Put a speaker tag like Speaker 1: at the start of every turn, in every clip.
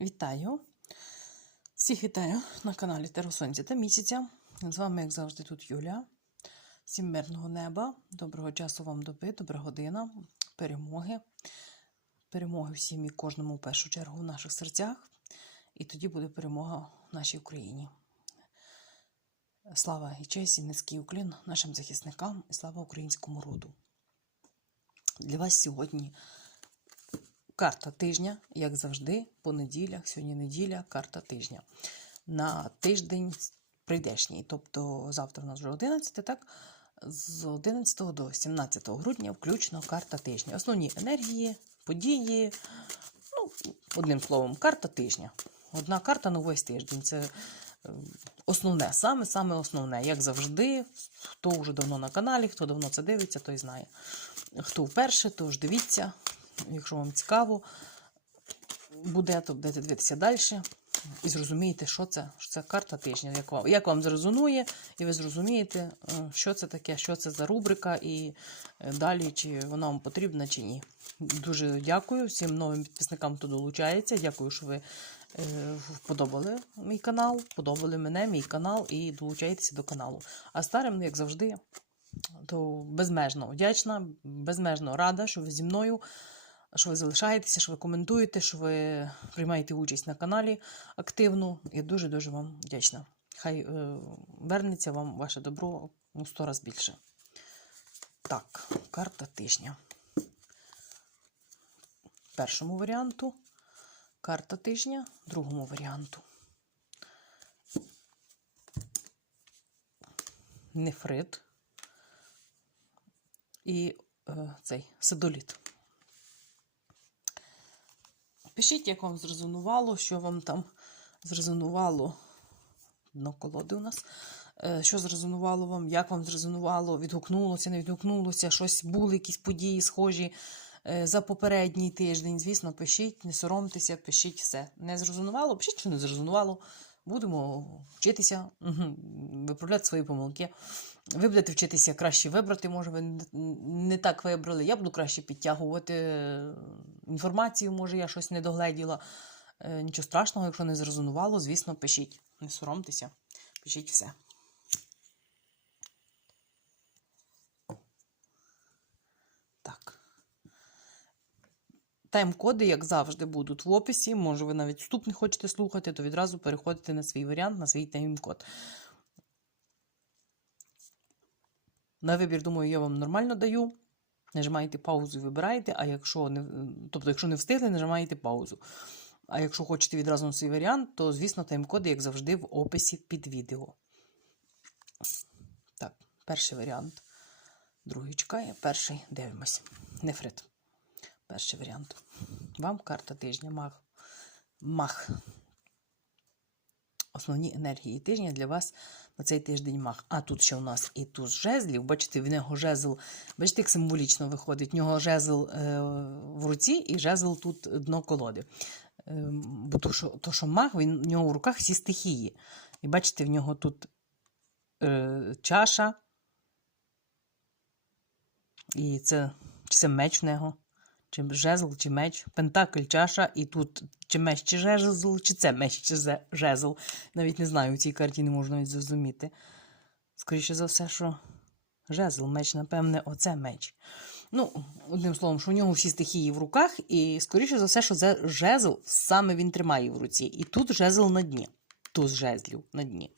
Speaker 1: Вітаю! Всіх вітаю на каналі Теросонця та місяця. З вами, як завжди, тут Юля. Всім мирного неба, доброго часу вам доби, добра година, перемоги. Перемоги всім і кожному в першу чергу в наших серцях. І тоді буде перемога в нашій Україні. Слава і честь, і низький уклін нашим захисникам і слава українському роду. Для вас сьогодні карта тижня, як завжди, по неділях, сьогодні неділя, карта тижня. На тиждень прийдешній, тобто завтра у нас вже 11, так? З 11 до 17 грудня, включно карта тижня. Основні енергії, події, ну, одним словом, карта тижня. Одна карта на весь тиждень. Це е, основне, саме саме основне. Як завжди, хто вже давно на каналі, хто давно це дивиться, той знає. Хто вперше, то ж дивіться. Якщо вам цікаво буде, то будете дивитися далі і зрозумієте, що це, що це карта тижня. Як вам, як вам зрезонує, і ви зрозумієте, е, що це таке, що це за рубрика, і е, далі, чи вона вам потрібна, чи ні. Дуже дякую всім новим підписникам, хто долучається. Дякую, що ви е, вподобали мій канал, вподобали мене, мій канал і долучаєтеся до каналу. А старим, як завжди, то безмежно вдячна, безмежно рада, що ви зі мною, що ви залишаєтеся, що ви коментуєте, що ви приймаєте участь на каналі активно. Я дуже-дуже вам вдячна. Хай е, вернеться вам ваше добро у сто раз більше. Так, карта тижня. Першому варіанту. Карта тижня, другому варіанту. Нефрит і е, цей сидоліт. Пишіть, як вам зрезонувало, що вам там зрезонувало. Дно колоди у нас. Е, Що зрезонувало вам, як вам зрезонувало, відгукнулося, не відгукнулося, щось були якісь події схожі е, за попередній тиждень. Звісно, пишіть, не соромтеся, пишіть все. Не зрезонувало, пишіть, що не зрезонувало. Будемо вчитися, виправляти свої помилки. Ви будете вчитися краще вибрати, може, ви не- так вибрали. Я буду краще підтягувати е, інформацію, може, я щось не догледіла. Е, Нічого страшного, якщо не зрезонувало, звісно, пишіть. Не соромтеся, пишіть все. Так. Тайм-коди, як завжди, будуть в описі. Може, ви навіть вступ не хочете слухати, то відразу переходите на свій варіант, на свій тайм-код. На вибір, думаю, я вам нормально даю. Нажимаєте паузу і вибираєте, а якщо не, тобто, якщо не встигли, нажимаєте паузу. А якщо хочете відразу на свій варіант, то, звісно, тайм-коди, як завжди, в описі під відео. Так, перший варіант. Другий чекає, перший дивимось. Нефрит. Перший варіант. Вам карта тижня мах. Мах. Основні енергії тижня для вас на цей тиждень мах. А тут ще у нас і туз жезлів. Бачите, в нього жезл, бачите, як символічно виходить. В нього жезл е, в руці і жезл тут дно колоди. Е, бо то, що, то, що маг, він, в нього в руках всі стихії. І бачите, в нього тут е, чаша. І це, чи це меч в нього, чи жезл, чи меч, пентакль, чаша, і тут чи меч, чи жезл, чи це меч, чи жезл. Навіть не знаю, у цій карті не можна навіть зрозуміти. Скоріше за все, що жезл, меч, напевне, оце меч. Ну, одним словом, що у нього всі стихії в руках, і скоріше за все, що це жезл саме він тримає в руці. І тут жезл на дні. Туз жезлів на дні.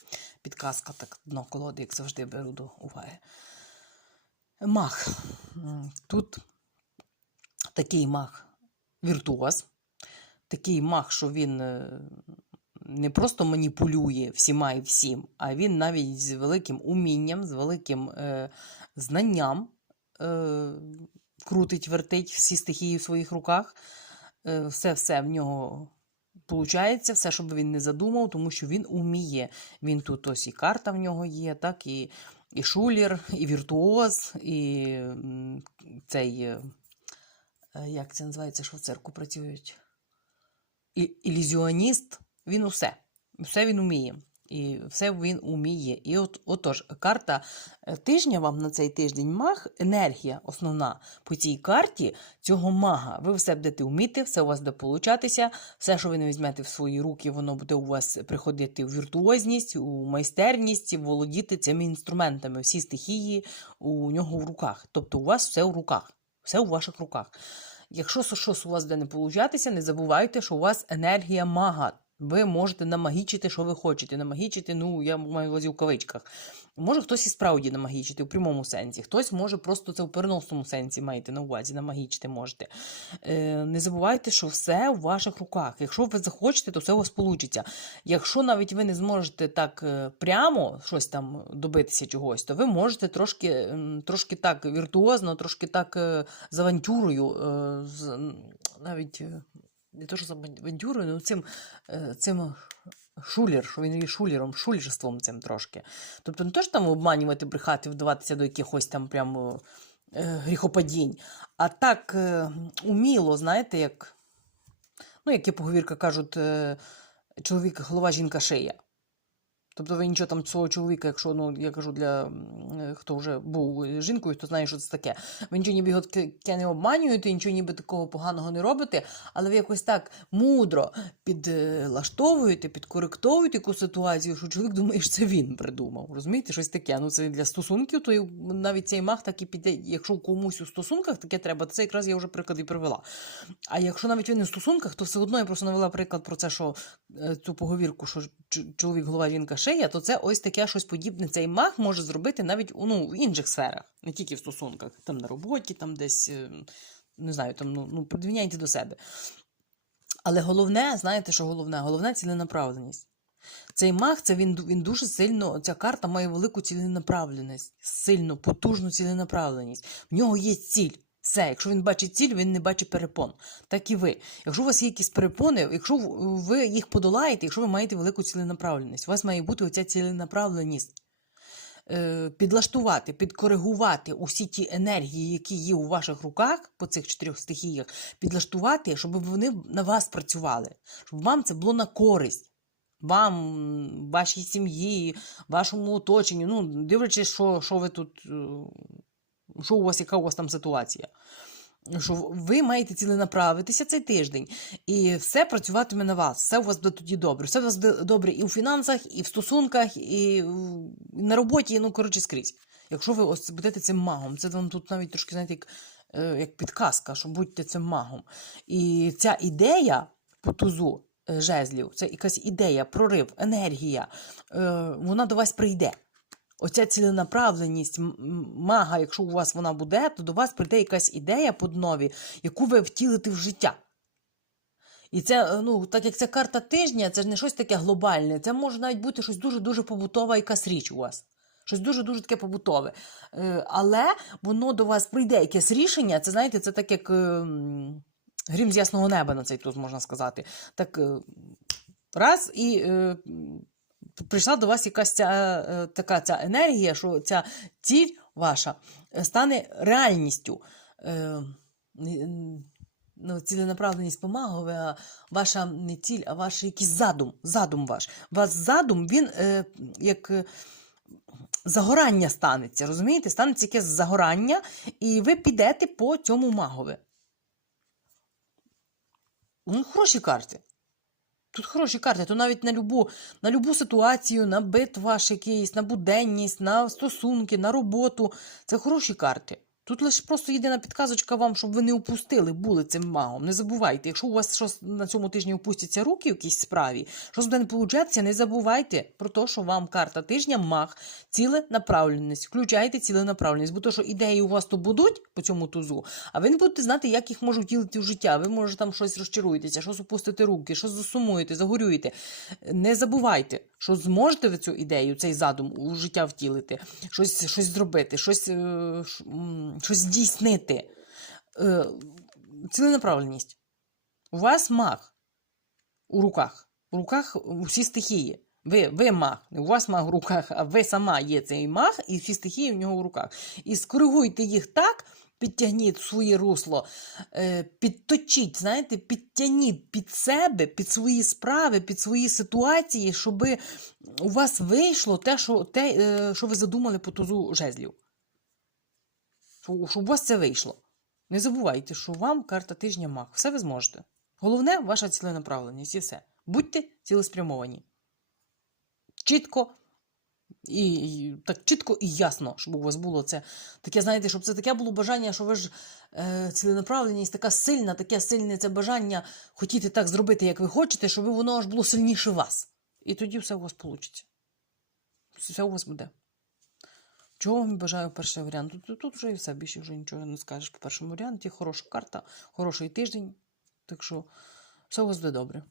Speaker 1: Підказка так дно колоди, як завжди, беру до уваги. Мах. Тут такий мах віртуоз, такий мах, що він е, не просто маніпулює всіма і всім, а він навіть з великим умінням, з великим е, знанням е, крутить, вертить всі стихії в своїх руках. Все-все в нього Получається, все, що би він не задумав, тому що він уміє. Він тут ось і карта в нього є, так, і, і шулер, і віртуоз, і цей, е, як це називається, що в церкву працюють? Ілюзіоніст, він усе. Все він уміє. І все він уміє. І от отож, карта е, тижня вам на цей тиждень маг, енергія основна по цій карті цього мага. Ви все будете вміти, все у вас буде получатися, все, що ви не візьмете в свої руки, воно буде у вас приходити в віртуозність, у майстерність, володіти цими інструментами. Всі стихії у нього в руках. Тобто у вас все в руках, все у ваших руках. Якщо щось у вас буде не получатися, не забувайте, що у вас енергія мага. Ви можете намагічити, що ви хочете. Намагічити, ну, я маю увазі в кавичках. Може хтось і справді намагічити в прямому сенсі, хтось може просто це в переносному сенсі маєте на увазі, намагічити можете. Е, не забувайте, що все в ваших руках. Якщо ви захочете, то все у вас вийде. Якщо навіть ви не зможете так е, прямо щось там добитися чогось, то ви можете трошки, трошки так віртуозно, трошки так е, з авантюрою, е, з, навіть. Не то, що за бандюрою, але цим, е, цим шулер, що він є шулером, шулерством цим трошки. Тобто не то, що там обманювати, брехати, вдаватися до якихось там прямо е, гріхопадінь, а так е, уміло, знаєте, як, ну, як є поговірка кажуть, чоловік голова, жінка шия. Тобто ви нічого там свого чоловіка, якщо ну я кажу для е, хто вже був жінкою, то знає, що це таке. Ви нічого ніби його не обманюєте, нічого ніби такого поганого не робите, але ви якось так мудро підлаштовуєте, підкоректовуєте яку ситуацію, що чоловік думає, що це він придумав. Розумієте, щось таке. Ну це для стосунків, то навіть цей мах так і піде. Якщо комусь у стосунках таке треба, то це якраз я вже приклад і привела. А якщо навіть ви не в стосунках, то все одно я просто навела приклад про це, що е, цю поговірку, що чоловік голова, жінка шия, то це ось таке щось подібне. Цей маг може зробити навіть ну, в інших сферах, не тільки в стосунках, там на роботі, там десь, е, не знаю, там, ну, ну придвіняйте до себе. Але головне, знаєте, що головне? Головне ціленаправленість. Цей маг, це він, він дуже сильно, ця карта має велику ціленаправленість, сильно, потужну ціленаправленість. В нього є ціль. Все, якщо він бачить ціль, він не бачить перепон. Так і ви. Якщо у вас є якісь перепони, якщо ви їх подолаєте, якщо ви маєте велику ціленаправленість, у вас має бути оця ціленаправленість. Е, Підлаштувати, підкоригувати усі ті енергії, які є у ваших руках по цих чотирьох стихіях, підлаштувати, щоб вони на вас працювали, щоб вам це було на користь. Вам, вашій сім'ї, вашому оточенню, ну, дивлячись, що, що ви тут, е, що у вас, яка у вас там ситуація. Що ви маєте ціленаправитися цей тиждень, і все працюватиме на вас. Все у вас буде тоді добре. Все у вас буде добре і у фінансах, і в стосунках, і на роботі, ну, коротше, скрізь. Якщо ви ось будете цим магом, це вам тут навіть трошки, знаєте, як, е, як підказка, що будьте цим магом. І ця ідея по тузу е, жезлів, це якась ідея, прорив, енергія, е, вона до вас прийде. Оця ціленаправленість мага, якщо у вас вона буде, то до вас прийде якась ідея по нові, яку ви втілите в життя. І це, е, ну, так як це карта тижня, це ж не щось таке глобальне. Це може навіть бути щось дуже-дуже побутова якась річ у вас. Щось дуже-дуже таке побутове. Е, Але воно до вас прийде якесь рішення. Це знаєте, це так як е, грім з ясного неба на цей туз, можна сказати. Так раз і прийшла до вас якась ця, е, така ця енергія, що ця ціль ваша е, стане реальністю. Е, ну, ціленаправленість помагове, а ваша не ціль, а ваш якийсь задум. Задум ваш. Вас задум, він е, як. е, Загорання станеться, розумієте? Станеться якесь загорання, і ви підете по цьому магові. Ну, хороші карти. Тут хороші карти, то навіть на любу, на любу ситуацію, на бит ваш якийсь, на буденність, на стосунки, на роботу. Це хороші карти. Тут лише просто єдина підказочка вам, щоб ви не упустили, були цим магом. Не забувайте, якщо у вас щось на цьому тижні опустяться руки в якійсь справі, щось буде не получатися, не забувайте про те, що вам карта тижня маг, ціленаправленість. Включайте ціленаправленість, бо то, що ідеї у вас то будуть по цьому тузу, а ви не будете знати, як їх можуть втілити в життя. Ви може там щось розчаруєтеся, щось опустите руки, щось засумуєте, загорюєте. Не забувайте, що зможете ви цю ідею, цей задум у життя втілити, щось, щось зробити, щось, е, щось здійснити. Е, Ціленаправленість. У вас маг у руках. У руках усі стихії. Ви, ви маг, не у вас маг в руках, а ви сама є цей маг, і всі стихії в нього в руках. І скоригуйте їх так, підтягніть своє русло, е, підточіть, знаєте, підтягніть під себе, під свої справи, під свої ситуації, щоб у вас вийшло те, що, те, е, що ви задумали по тузу жезлів. Щоб у вас це вийшло. Не забувайте, що вам карта тижня маг. Все ви зможете. Головне ваша ціленаправленість і все. Будьте цілеспрямовані. Чітко і так чітко і ясно, щоб у вас було це таке, знаєте, щоб це таке було бажання, що ви ж е, ціленаправленість така сильна, таке сильне це бажання хотіти так зробити, як ви хочете, щоб воно аж було сильніше вас. І тоді все у вас вийде. Все у вас буде. Чого вам бажаю перший варіант? Тут, тут вже і все, більше вже нічого не скажеш по першому варіанті. Хороша карта, хороший тиждень. Так що все у вас буде добре.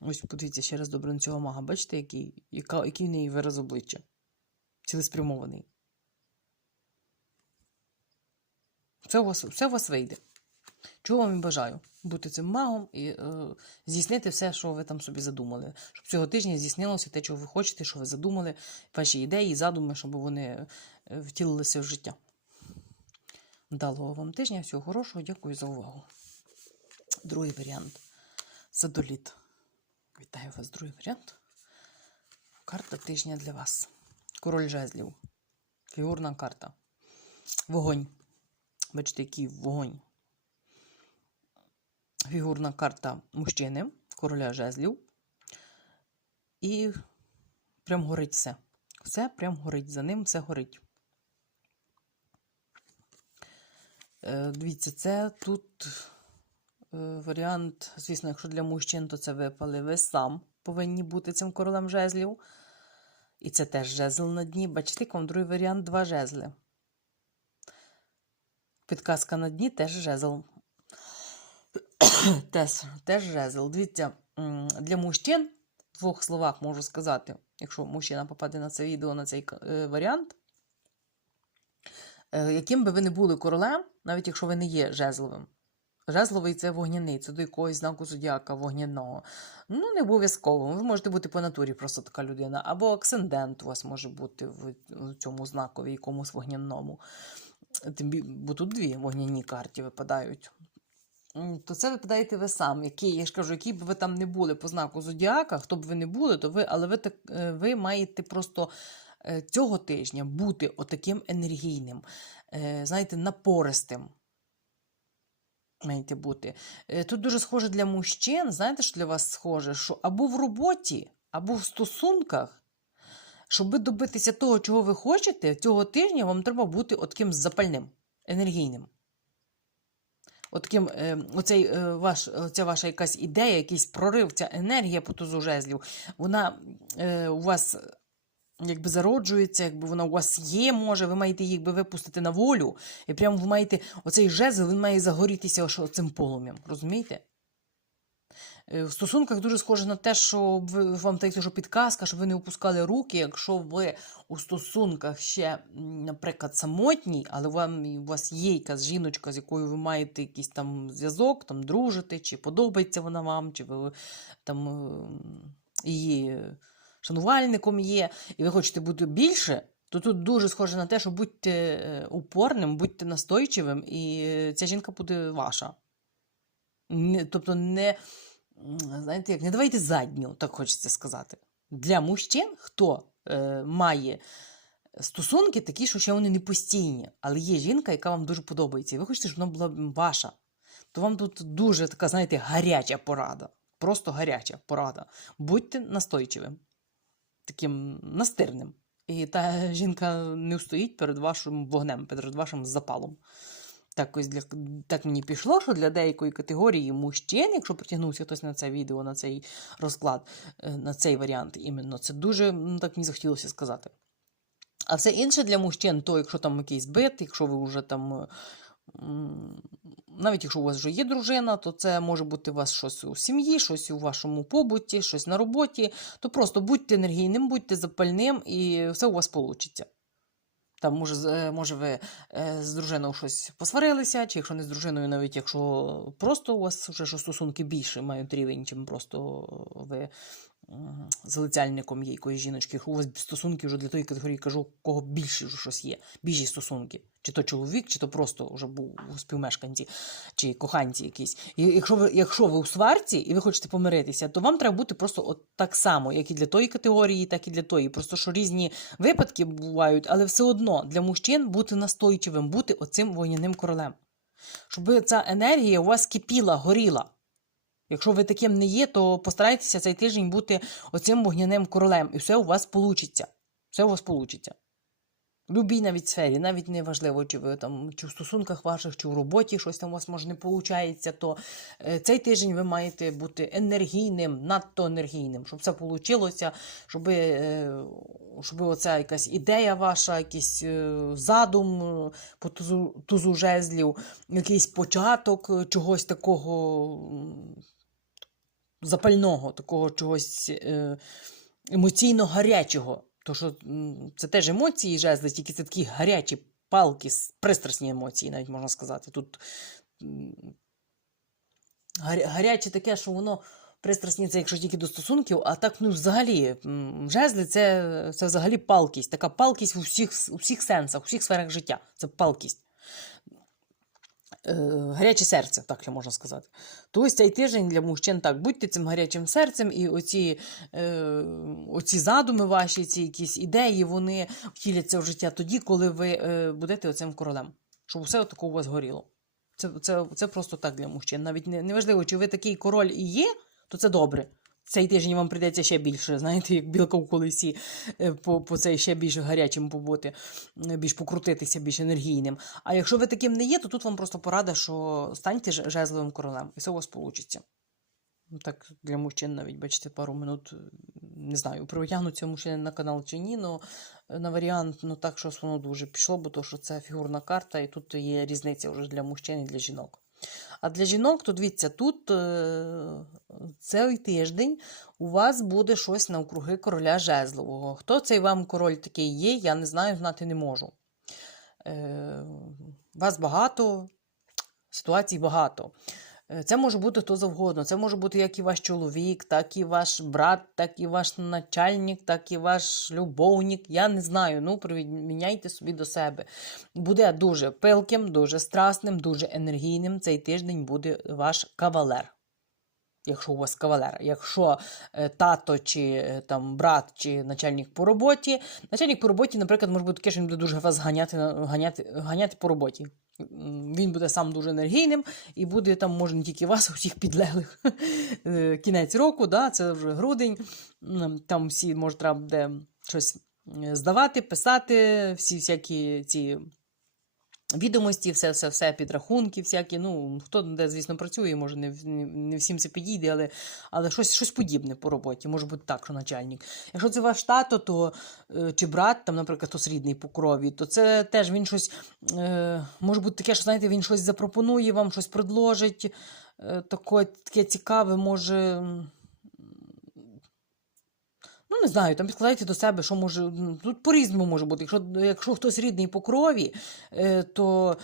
Speaker 1: Ось подивіться ще раз добре на цього мага. Бачите, який, яка, який в неї вираз обличчя? Цілеспрямований. Все у вас, все у вас вийде. Чого вам і бажаю? Бути цим магом і е, здійснити все, що ви там собі задумали. Щоб цього тижня здійснилося те, чого ви хочете, що ви задумали, ваші ідеї, задуми, щоб вони е, втілилися в життя. Вдалого вам тижня, всього хорошого, дякую за увагу. Другий варіант. Садоліт. Вітаю вас, другий варіант. Карта тижня для вас. Король жезлів. Фігурна карта. Вогонь. Бачите, який вогонь. Фігурна карта мужчини, короля жезлів. І прям горить все. Все прям горить. За ним все горить. Е, Дивіться, це тут е, варіант, звісно, якщо для мужчин, то це випали. Ви сам повинні бути цим королем жезлів. І це теж жезл на дні. Бачите, вам другий варіант два жезли. Підказка на дні теж жезл. теж, теж жезл. Дивіться, для мужчин, в двох словах можу сказати, якщо мужчина попаде на це відео, на цей е, варіант, е, яким би ви не були королем, навіть якщо ви не є жезловим. Жезловий це вогняний, це до якогось знаку зодіака вогняного. Ну, не обов'язково. Ви можете бути по натурі просто така людина. Або аксендент у вас може бути в цьому знакові, якомусь вогняному. Бо тут дві вогняні карті випадають. То це випадаєте ви сам. Який, я ж кажу, які б ви там не були по знаку зодіака, хто б ви не були, то ви, але ви, так, е, ви маєте просто е, цього тижня бути отаким енергійним, е, знаєте, напористим. Маєте бути. Тут дуже схоже для мужчин, знаєте, що для вас схоже, що або в роботі, або в стосунках, щоб добитися того, чого ви хочете, цього тижня вам треба бути таким запальним, енергійним. От таким, е, оцей, е, ваш, оця ваша якась ідея, якийсь прорив, ця енергія по тузу жезлів, вона е, у вас якби зароджується, якби вона у вас є, може, ви маєте її якби випустити на волю, і прямо ви маєте оцей жезл, він має загорітися цим полум'ям, розумієте? Е, В стосунках дуже схоже на те, що вам дається, що підказка, щоб ви не опускали руки, якщо ви у стосунках ще, наприклад, самотній, але вам, у вас є якась жіночка, з якою ви маєте якийсь там зв'язок, там дружите, чи подобається вона вам, чи ви там е, її шанувальником є, і ви хочете бути більше, то тут дуже схоже на те, що будьте е, упорним, будьте настойчивим, і ця жінка буде ваша. Тобто не, знаєте, як, не давайте задню, так хочеться сказати. Для мужчин, хто е, має стосунки такі, що ще вони не постійні, але є жінка, яка вам дуже подобається, і ви хочете, щоб вона була ваша, то вам тут дуже така, знаєте, гаряча порада. Просто гаряча порада. Будьте настойчивим, таким настирним. І та жінка не встоїть перед вашим вогнем, перед вашим запалом. Так, ось для, так мені пішло, що для деякої категорії мужчин, якщо притягнувся хтось на це відео, на цей розклад, е, на цей варіант, іменно, це дуже ну, так мені захотілося сказати. А все інше для мужчин, то якщо там якийсь бит, якщо ви вже там. е, Навіть якщо у вас вже є дружина, то це може бути у вас щось у сім'ї, щось у вашому побуті, щось на роботі. То просто будьте енергійним, будьте запальним, і все у вас вийде. Там, може, е, може ви е, з дружиною щось посварилися, чи якщо не з дружиною, навіть якщо просто у вас вже що стосунки більше мають рівень, чим просто ви залицяльником є якоїсь жіночки, у вас стосунки вже для тої категорії кажу, кого більше вже щось є, більші стосунки. Чи то чоловік, чи то просто вже був у співмешканці, чи коханці якісь. І якщо ви, якщо ви у сварці і ви хочете помиритися, то вам треба бути просто от так само, як і для тої категорії, так і для тої. Просто що різні випадки бувають, але все одно для мужчин бути настойчивим, бути оцим вогняним королем. Щоб ця енергія у вас кипіла, горіла. Якщо ви таким не є, то постарайтеся цей тиждень бути оцим вогняним королем, і все у вас вийде. Все у вас вийде. В любій навіть сфері, навіть не важливо, чи ви там чи в стосунках ваших, чи в роботі щось там у вас може не виходить, то е, цей тиждень ви маєте бути енергійним, надто енергійним, щоб це вийшло, щоб, е, щоб оця якась ідея ваша, якийсь е, задум по тузу, тузу жезлів, якийсь початок чогось такого запального, такого чогось е, емоційно гарячого. То що це теж емоції жезли, тільки це такі гарячі палки, пристрасні емоції, навіть можна сказати. Тут гаряче таке, що воно пристрасні, це якщо тільки до стосунків, а так, ну, взагалі, жезли це, це взагалі палкість. Така палкість у всіх, у всіх сенсах, у всіх сферах життя. Це палкість. Е, гаряче серце, так ще можна сказати. То ось цей тиждень для мужчин так, будьте цим гарячим серцем, і оці, е, оці задуми ваші, ці якісь ідеї, вони втіляться в життя тоді, коли ви е, будете оцим королем. Щоб все отако у вас горіло. Це, це, це просто так для мужчин. Навіть не, неважливо, чи ви такий король і є, то це добре. Цей тиждень вам прийдеться ще більше, знаєте, як білка в колесі, е, по, по цей ще більш гарячим побути, е, більш покрутитися, більш енергійним. А якщо ви таким не є, то тут вам просто порада, що станьте жезловим королем, і все у вас вийде. Так, для мужчин навіть, бачите, пару минут, е, не знаю, привитягнуться мужчини на канал чи ні, но е, на варіант, ну так щось воно дуже пішло, бо то, що це фігурна карта, і тут є різниця вже для мужчин і для жінок. А для жінок, то дивіться, тут е, цей тиждень у вас буде щось навкруги короля жезлового. Хто цей вам король такий є, я не знаю, знати не можу. Е, вас багато, ситуацій багато. Е, Це може бути хто завгодно. Це може бути як і ваш чоловік, так і ваш брат, так і ваш начальник, так і ваш любовник. Я не знаю. Ну, приміняйте собі до себе. Буде дуже пилким, дуже страсним, дуже енергійним. Цей тиждень буде ваш кавалер. Якщо у вас кавалер, якщо е, тато чи е, там брат чи начальник по роботі, начальник по роботі, наприклад, може бути таке, що він буде дуже вас ганяти, ганяти, ганяти по роботі. Він буде сам дуже енергійним і буде там, може, не тільки вас, а всіх підлеглих. Е, Кінець року, да, це вже грудень. Там всі, може, треба буде щось е, здавати, писати, всі всякі ці відомості, все, все, все, підрахунки, всякі. Ну, хто де, звісно, працює, може, не, не, всім це підійде, але, але щось, щось подібне по роботі. Може бути так, що начальник. Якщо це ваш тато, то е, чи брат, там, наприклад, хтось рідний по крові, то це теж він щось е, може бути таке, що знаєте, він щось запропонує, вам щось предложить. Е, таке, таке цікаве, може. Не знаю, там підкладайте до себе, що може. Тут по-різному може бути. Якщо, якщо хтось рідний по крові, е, то,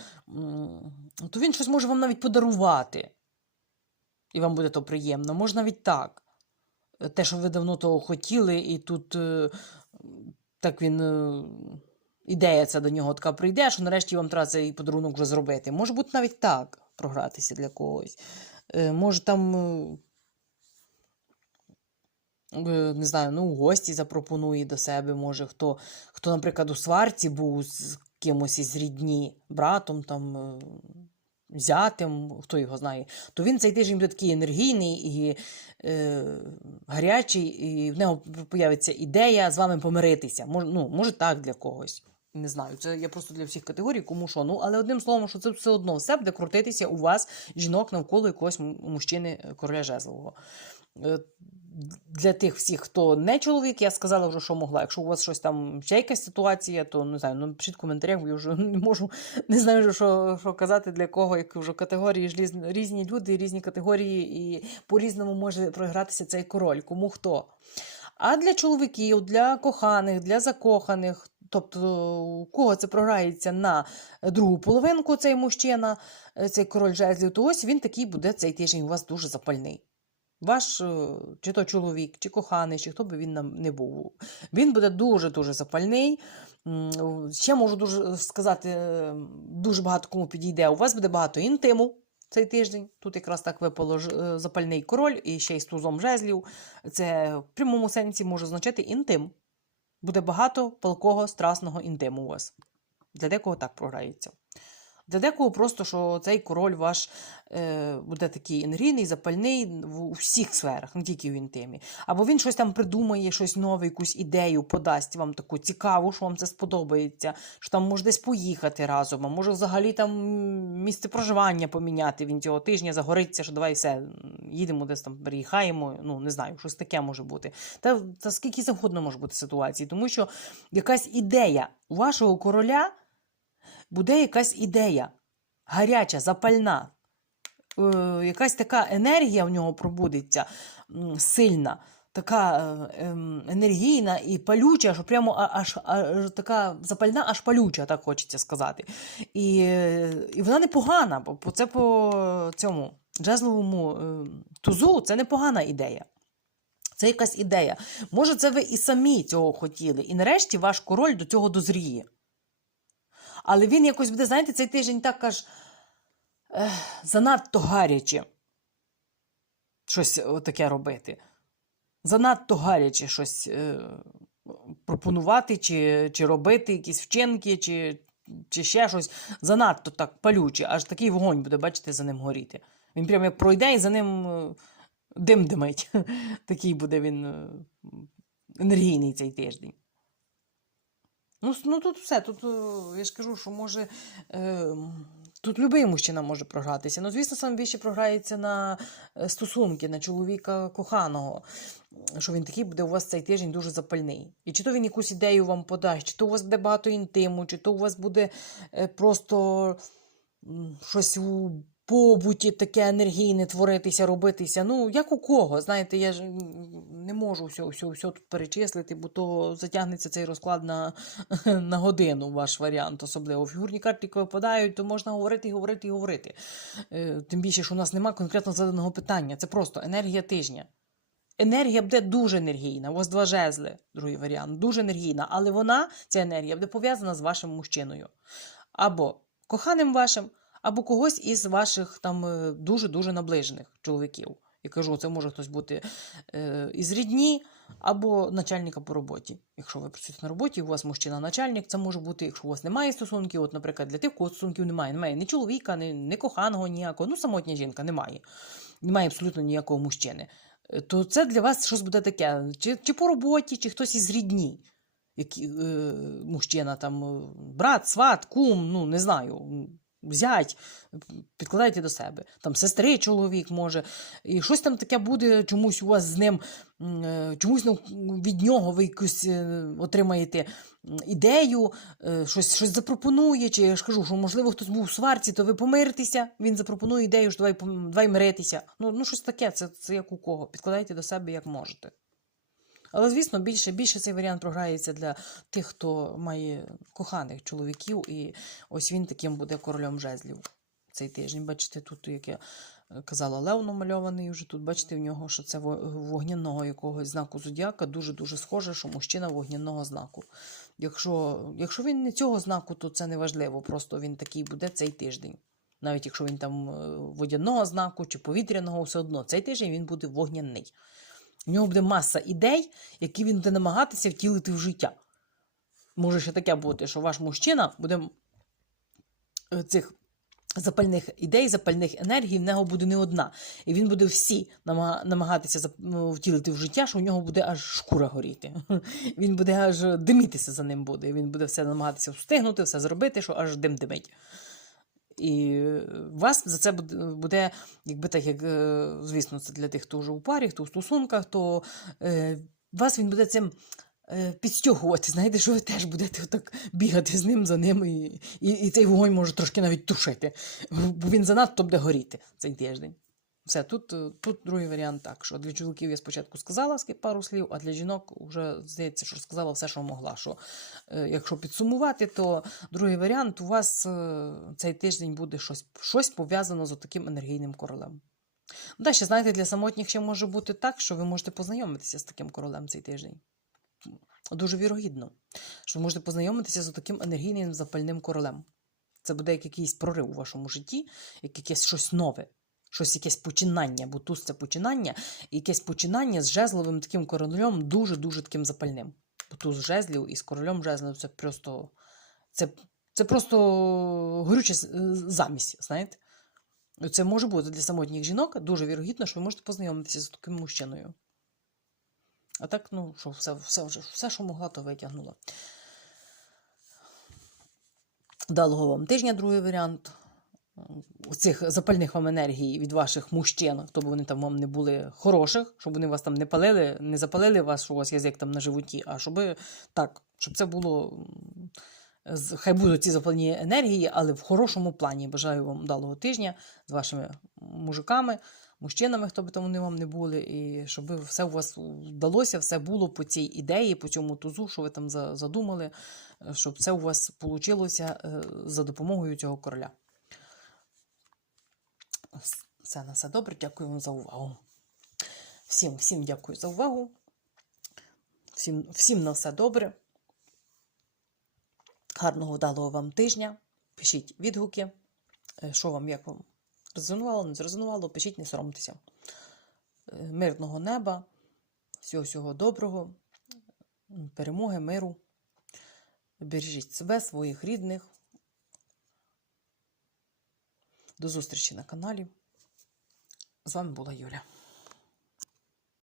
Speaker 1: то він щось може вам навіть подарувати. І вам буде то приємно. Може навіть так. Е, Те, що ви давно того хотіли, і тут е, так він. Ідея ця до нього така прийде, що нарешті вам треба цей подарунок вже зробити. Може бути навіть так програтися для когось. Може там. Е, не знаю, ну, гості запропонує до себе, може, хто, хто, наприклад, у сварці був з кимось із рідні, братом, там, е, хто його знає, то він цей тиждень буде такий енергійний і е, гарячий, і в нього появиться ідея з вами помиритися. Мож, ну, може так для когось. Не знаю, це я просто для всіх категорій, кому що. Ну, але одним словом, що це все одно все буде крутитися у вас, жінок навколо якогось мужчини короля жезлового. Е, Для тих всіх, хто не чоловік, я сказала вже, що могла. Якщо у вас щось там ще якась ситуація, то не знаю, ну пишіть в коментарях, бо я вже не можу, не знаю, що, що казати для кого, як вже категорії ж різні люди, різні категорії, і по-різному може програтися цей король, кому хто. А для чоловіків, для коханих, для закоханих, тобто у кого це програється на другу половинку, цей мужчина, е, цей король жезлів, то ось він такий буде цей тиждень у вас дуже запальний. Ваш е, чи то чоловік, чи коханий, чи хто би він нам не був. Він буде дуже-дуже запальний. Ще можу дуже сказати, е, дуже багато кому підійде. У вас буде багато інтиму цей тиждень. Тут якраз так випало запальний король і ще й з тузом жезлів. Це в прямому сенсі може означати інтим. Буде багато палкого, страсного інтиму у вас. Для декого так програється. Для декого просто, що цей король ваш е, буде такий енергійний, запальний в всіх сферах, не тільки в інтимі. Або він щось там придумає, щось нове, якусь ідею подасть вам таку цікаву, що вам це сподобається, що там може десь поїхати разом, а може взагалі там місце проживання поміняти. Він цього тижня загориться, що давай все, їдемо десь там, переїхаємо. Ну, не знаю, щось таке може бути. Та, та скільки завгодно може бути ситуацій, тому що якась ідея у вашого короля буде якась ідея гаряча, запальна, е, якась така енергія в нього пробудеться сильна, така е, ем, енергійна і палюча, що прямо аж, аж така запальна, аж палюча, так хочеться сказати. І, і вона непогана, бо це по цьому джезловому е, тузу це непогана ідея. Це якась ідея. Може, це ви і самі цього хотіли. І нарешті ваш король до цього дозріє. Але він якось буде, знаєте, цей тиждень так аж ех, занадто гаряче щось таке робити. Занадто гаряче щось е, пропонувати, чи, чи робити, якісь вчинки, чи, чи ще щось. Занадто так палюче, аж такий вогонь буде, бачите, за ним горіти. Він прямо як пройде і за ним е, дим димить. Такий буде він е, енергійний цей тиждень. Ну, ну тут все. Тут е, я ж кажу, що може. Е, тут будь-який мужчина може програтися. Ну, звісно, саме більше програється на е, стосунки, на чоловіка коханого. Що він такий буде у вас цей тиждень дуже запальний. І чи то він якусь ідею вам подасть, чи то у вас буде багато інтиму, чи то у вас буде е, просто щось у побуті таке енергійне творитися, робитися. Ну, як у кого? Знаєте, я ж не можу все, все, все тут перечислити, бо то затягнеться цей розклад на, на годину, ваш варіант, особливо. Фігурні карти, випадають, то можна говорити говорити і говорити. Е, Тим більше, що у нас немає конкретно заданого питання. Це просто енергія тижня. Енергія буде дуже енергійна. У вас два жезли, другий варіант, дуже енергійна, але вона, ця енергія, буде пов'язана з вашим мужчиною. Або коханим вашим, або когось із ваших там е, дуже-дуже наближених чоловіків. Я кажу, це може хтось бути е, із рідні, або начальника по роботі. Якщо ви працюєте на роботі, у вас мужчина начальник, це може бути, якщо у вас немає стосунків, от, наприклад, для тих, кого стосунків немає, немає ні чоловіка, ні, ні коханого ніякого, ну самотня жінка немає. Немає абсолютно ніякого мужчини. Е, То це для вас щось буде таке, чи, чи по роботі, чи хтось із рідні. Які, е, мужчина, там, брат, сват, кум, ну не знаю, зять, підкладайте до себе. Там сестри чоловік може. І щось там таке буде, чомусь у вас з ним, е, чомусь від нього ви якусь е, отримаєте ідею, е, щось, щось запропонує, чи я ж кажу, що можливо хтось був у сварці, то ви помиритеся, він запропонує ідею, що давай, давай миритися. Ну, ну щось таке, це, це як у кого. Підкладайте до себе як можете. Але, звісно, більше, більше цей варіант програється для тих, хто має коханих чоловіків, і ось він таким буде королем жезлів цей тиждень. Бачите, тут, як я е, казала, Лев намальований вже тут. Бачите, в нього, що це вогняного якогось знаку зодіака, дуже-дуже схоже, що мужчина вогняного знаку. Якщо, якщо він не цього знаку, то це не важливо, просто він такий буде цей тиждень. Навіть якщо він там е, водяного знаку чи повітряного, все одно цей тиждень він буде вогняний. У нього буде маса ідей, які він буде намагатися втілити в життя. Може ще таке бути, що ваш мужчина буде е, цих запальних ідей, запальних енергій, в нього буде не одна. І він буде всі намагатися ну, втілити в життя, що у нього буде аж шкура горіти. Він буде аж димітися за ним буде. Він буде все намагатися встигнути, все зробити, що аж дим димить. І е, вас за це буде, якби так, як, е, звісно, це для тих, хто вже у парі, хто у стосунках, то е, вас він буде цим підстягувати. Знаєте, що ви теж будете так бігати з ним, за ним, і, і, і цей вогонь може трошки навіть тушити, бо він занадто буде горіти цей тиждень. Все, тут, е, тут другий варіант так, що для чоловіків я спочатку сказала пару слів, а для жінок вже здається, що сказала все, що могла. Що, е, якщо підсумувати, то другий варіант у вас е, цей тиждень буде щось, щось пов'язано з таким енергійним королем. Да, ще знаєте, для самотніх ще може бути так, що ви можете познайомитися з таким королем цей тиждень. Дуже вірогідно, що ви можете познайомитися з таким енергійним запальним королем. Це буде як якийсь прорив у вашому житті, як якесь щось нове, щось якесь починання, бо туз це починання, і якесь починання з жезловим таким королем дуже-дуже таким запальним. Бо туз жезлів із королем жезлів це просто. Це, це просто горюча замість, знаєте? Це може бути для самотніх жінок дуже вірогідно, що ви можете познайомитися з таким мужчиною. А так, ну, що, все, все, все, що могла, то витягнула. Далого вам тижня, другий варіант. Цих запальних вам енергій від ваших мужчин, хто б вони там вам не були хороших, щоб вони вас там не палили, не запалили вас, що у вас язик там на животі, а щоб так, щоб це було. Хай будуть ці запальні енергії, але в хорошому плані. Бажаю вам вдалого тижня з вашими мужиками, мужчинами, хто би там вони вам не були, і щоб все у вас вдалося, все було по цій ідеї, по цьому тузу, що ви там задумали, е, щоб це у вас вийшло за допомогою цього короля. Все на все добре. Дякую вам за увагу. Всім, всім дякую за увагу. Всім, всім на все добре. Гарного вдалого вам тижня. Пишіть відгуки. Е, Що вам, як вам резонувало, не зрезонувало, пишіть, не соромтеся. Е, Мирного неба, всього всього доброго, перемоги, миру. Бережіть себе, своїх рідних. До зустрічі на каналі. З вами була Юля.